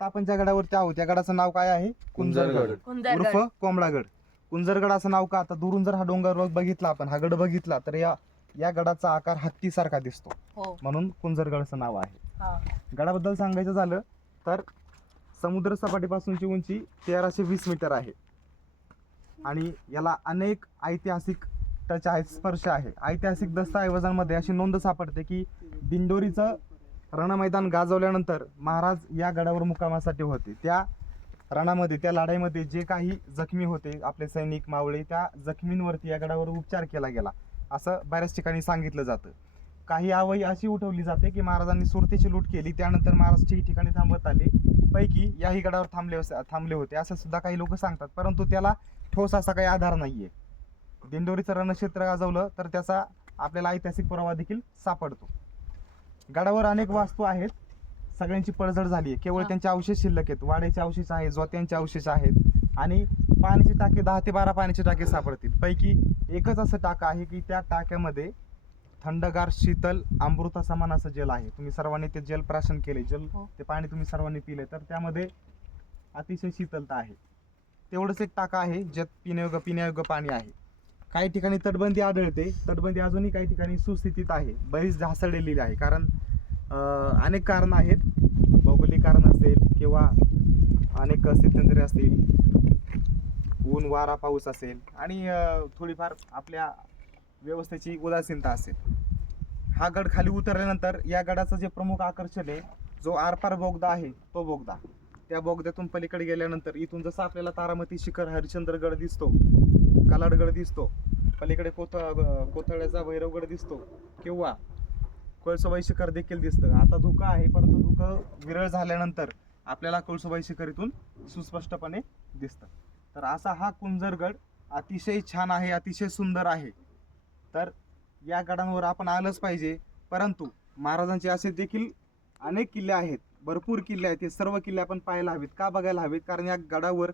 आता आपण ज्या गडावरती आहोत त्या गडाचं नाव काय आहे? कुंजरगड. उर्फ कुंजरगड. कोंबडागड कुंजरगड असं नाव का? आता दुरून जर हा डोंगर बघितला आपण हा गड बघितला तर या या गडाचा आकार हत्तीसारखा दिसतो. हो. म्हणून कुंजरगडचं नाव आहे. हा. गडाबद्दल सांगायचं झालं तर समुद्र सपाटीपासूनची उंची तेराशे वीस मीटर आहे. आणि याला अनेक ऐतिहासिक टच आहेत स्पर्श आहे. ऐतिहासिक दस्तऐवजांमध्ये अशी नोंद सापडते की दिंडोरीचं रणमैदान गाजवल्यानंतर महाराज या गडावर मुकामासाठी होते. त्या रणामध्ये त्या लढाईमध्ये जे काही जखमी होते आपले सैनिक मावळे त्या जखमींवरती या गडावर उपचार केला गेला. असं बऱ्याच ठिकाणी सांगितलं जातं. काही आवई अशी उठवली जाते की महाराजांनी सुरतेची लूट केली त्यानंतर महाराज ठिकठिकाणी थांबत आले. पैकी याही गडावर थांबले थांबले होते. असं सुद्धा काही लोक सांगतात परंतु त्याला ठोस असा काही आधार नाही आहे दिंडोरीचं रणक्षेत्र गाजवलं तर त्याचा आपल्याला ऐतिहासिक पुरावा देखील सापडतो. गडावर अनेक वास्तू आहेत. सगळ्यांची पडझड झाली आहे केवळ. त्यांचे अवशेष शिल्लक आहेत. वाड्याचे अवशेष आहेत जोत्यांचे अवशेष आहेत आणि पाण्याचे टाके दहा ते बारा पाण्याचे टाके सापडतील. पैकी एकच असं टाका आहे की त्या टाक्यामध्ये थंडगार शीतल अमृता समान असं जल आहे. तुम्ही सर्वांनी ते जल प्राशन केले जल हो. ते पाणी तुम्ही सर्वांनी पिले तर त्यामध्ये अतिशय शीतलता आहे. तेवढंच एक टाका आहे ज्यात पिण्यायोग्य पिण्यायोग्य पाणी आहे. काही ठिकाणी तटबंदी आढळते. तटबंदी अजूनही काही ठिकाणी सुस्थितीत आहे. बरीच ढासळलेली आहे. कारण अनेक कारणं आहेत. भौगोलिक कारण असेल किंवा अनेक स्थित्यंतरे असतील. ऊन वारा पाऊस असेल. आणि थोडीफार आपल्या व्यवस्थेची उदासीनता असेल. हा गड खाली उतरल्यानंतर या गडाचं जे प्रमुख आकर्षण आहे जो आरपार बोगदा आहे तो बोगदा. त्या बोगद्यातून पलीकडे गेल्यानंतर इथून जसं आपल्याला तारामती शिखर हरिश्चंद्रगड दिसतो कलाडगड दिसतो पलीकडे कोथ कोथळ्याचा भैरवगड दिसतो किंवा कळसोबाई शिखर देखील दिसतं. आता धुकं आहे परंतु धुकं विरळ झाल्यानंतर आपल्याला कळसोबाई शिखर इथून सुस्पष्टपणे दिसतं. तर असा हा कुंजरगड अतिशय छान आहे अतिशय सुंदर आहे. तर या गडांवर आपण आलंच पाहिजे. परंतु महाराजांचे असे देखील अनेक किल्ले आहेत. भरपूर किल्ले आहेत. हे सर्व किल्ले आपण पाहायला हवेत का बघायला हवेत? कारण या गडावर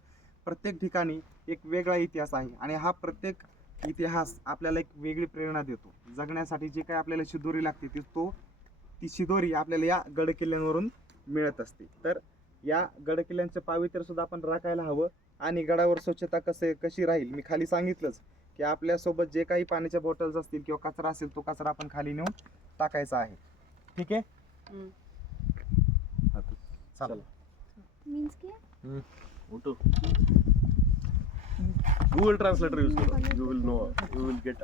प्रत्येक ठिकाणी एक वेगळा इतिहास आहे आणि हा प्रत्येक इतिहास आपल्याला एक वेगळी प्रेरणा देतो. जगण्यासाठी जे काही आपल्याला शिदोरी लागते ती तो ती शिदोरी आपल्याला या गड किल्ल्यांवरून मिळत असते. तर या गड किल्ल्यांचं पावित्र्यसुद्धा आपण राखायला हवं आणि गडावर स्वच्छता कसे कशी राहील? मी खाली सांगितलंच की आपल्यासोबत जे काही पाण्याच्या बॉटल्स असतील किंवा कचरा असेल तो कचरा आपण खाली नेऊन टाकायचा आहे. ठीक आहे? चला मीन्स की उठो गूगल ट्रान्सलेटर यूज करो you will know you will get